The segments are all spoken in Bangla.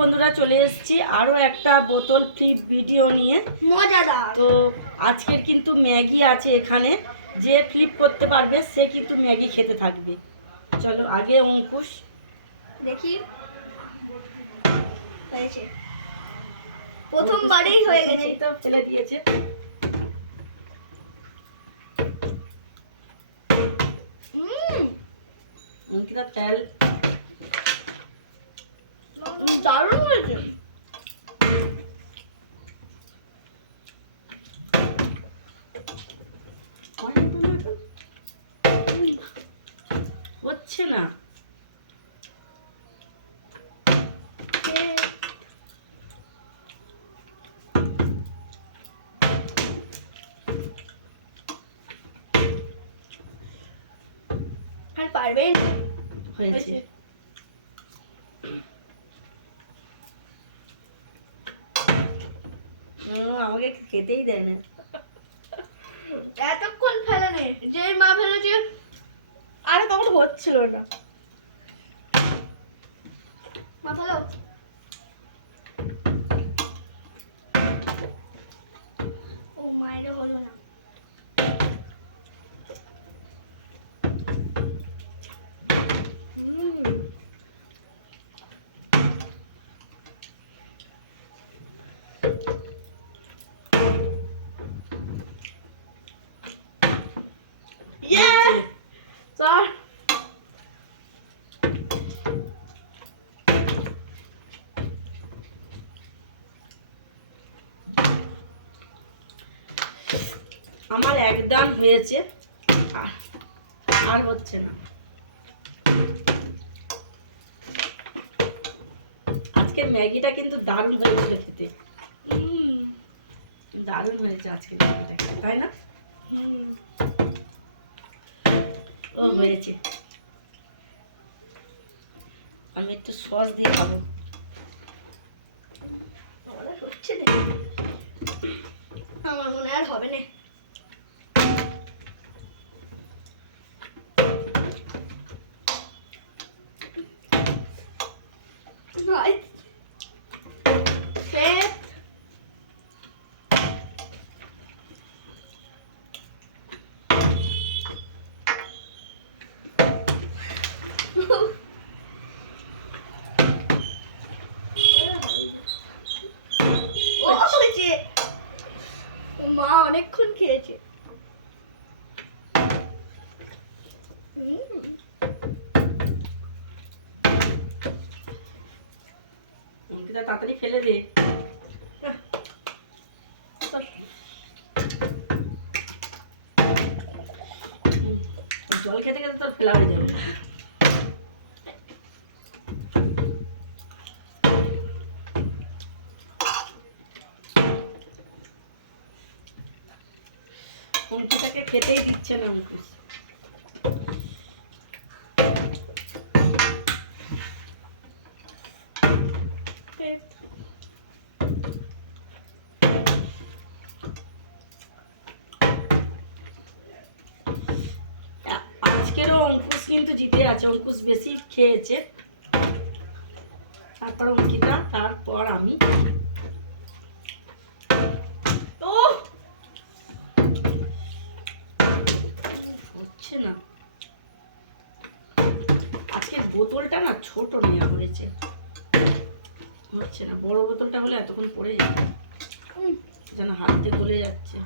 বন্ধুরা, চলে এসেছি আরও একটা বোতল ফ্লিপ ভিডিও নিয়ে। মজাদার। তো আজকের কিন্তু ম্যাগি আছে এখানে। যে ফ্লিপ করতে পারবে সে কিন্তু ম্যাগি খেতে থাকবে। চলো আগে অঙ্কুশ দেখি হয়েছে, প্রথমবারেই হয়ে গেছে। তো ফেলে দিয়েছে। অঙ্কিতা তেল দারুণ হয়েছে। হচ্ছে না। আর পারবেন? হয়েছে। আমাকে খেতেই দেয় না। এতক্ষণ ফেলে নে, যেই মা ফেলেছে আরে তখন হচ্ছিল না। মা ফেলো। ও মায়ের হলো না। আমার একদম হয়েছে, আর হচ্ছে না। আজকের ম্যাগিটা কিন্তু দারুণ হয়েছিল খেতে। দারুণ হয়েছে আজকের ম্যাগিটা খেতে, তাই না? ও হয়েছে। আমি একটু সস দিয়ে খাবো। হচ্ছে না, আমার মনে আর হবে না। মা অনেকক্ষণ খেয়েছে। তাড়াতাড়ি ফেলে দে। জল খেতে খেতে তোর ফেলা হয়ে যাবে। অঙ্কিতাকে খেতেই দিচ্ছে না অঙ্কুশ। আজকেরও অঙ্কুশ কিন্তু জিতে আছে। অঙ্কুশ বেশি খেয়েছে, তারপর অঙ্কিতা, তারপর আমি। হচ্ছে না। আজকের বোতলটা না ছোট নেওয়া হয়েছে, হচ্ছে না। বড় বোতলটা হলে এতক্ষণ পড়ে যেত, যেন হাত দিয়ে গলে যাচ্ছে।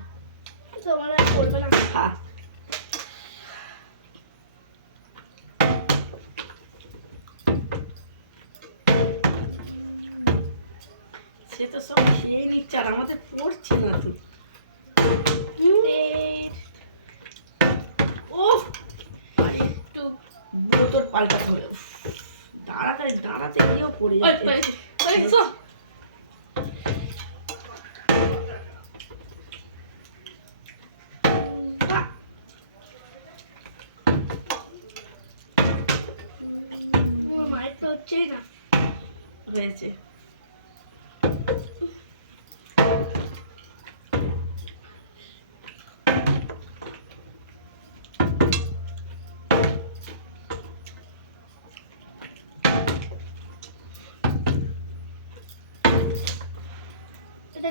তোমার আর করবে না। সে তো সব খেয়ে নিচ্ছে আর আমাদের পড়ছে না। তুই ও একটু বোতল পাল্টাতে হলে দাঁড়াতে দাঁড়াতে গিয়েও পড়ে যাচ্ছে। মায়ের তো হচ্ছেই না। হয়েছে।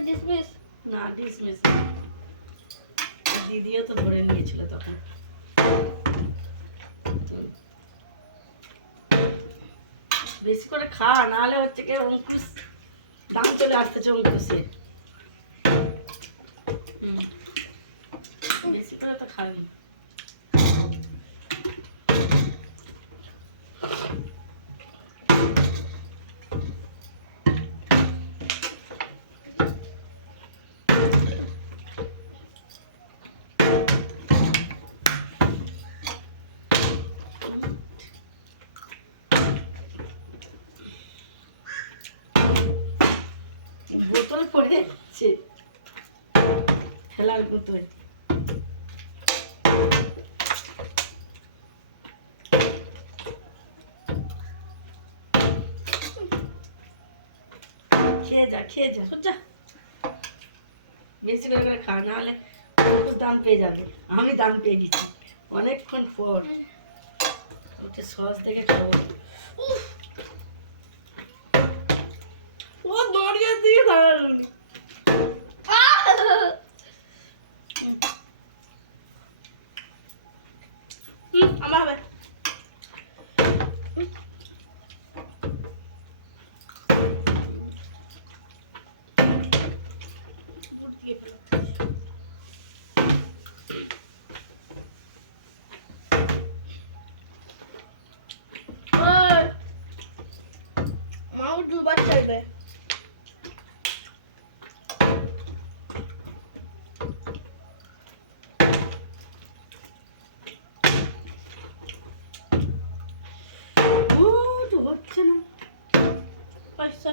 ডিসমিস। না ডিসমিস দিদিও তো ধরে নিয়েছিল তখন। বেশি করে খা, নাহলে হচ্ছে কি অঙ্কুশ দাম চলে আসতেছে অঙ্কুশে। বেশি করে তো খাবি। বোতল পড়ে যাচ্ছে খেলার বোতল। খেয়ে যা সোজা, বেশি করে খা, নাহলে দাম পেয়ে যাবে। আমি দাম পেয়ে গেছি অনেকক্ষণ পর, ওটা সস থেকে খাবো। ও দরিয়া দিয়ে দাঁড়ালো। আমার হবে। মাও দুবার চাইবে। হচ্ছে না পয়সা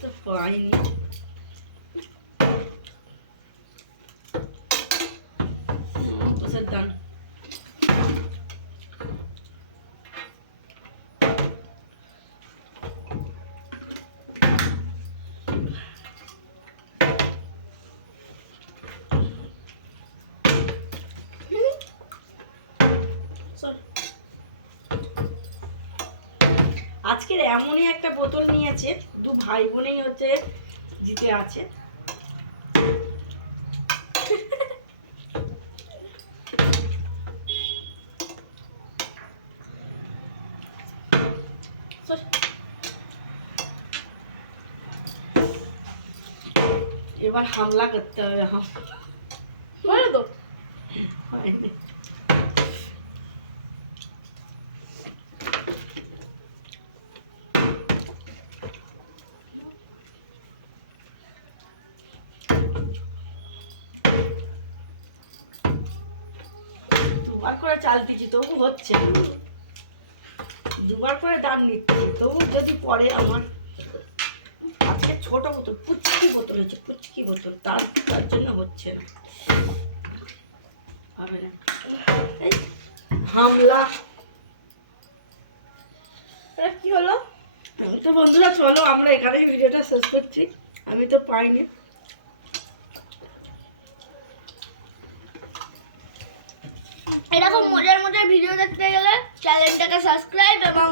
তো পাইনি। দান আজকের এমনই একটা বোতল নিয়েছে, দু ভাই বোনেই হচ্ছে জিতে আছে। এবার হামলা করতে হবে। বলো তো হয়নি। দুবার করে চাল দিচ্ছি তবু হচ্ছে না, দুবার করে দাম নিচ্ছি তবু যদি পরে আমার। আজকে ছোট বোতল, পুচকি বোতল হচ্ছে, পুচকি বোতল, তার জন্য হচ্ছে না, হবে না। এই হামলা। এটা কি হলো? তো বন্ধুরা চলো আমরা এখানেই ভিডিওটা শেষ করছি, আমি তো পাইনি। এরকম মজার মজার ভিডিও দেখতে গেলে চ্যানেলটাকে সাবস্ক্রাইব এবং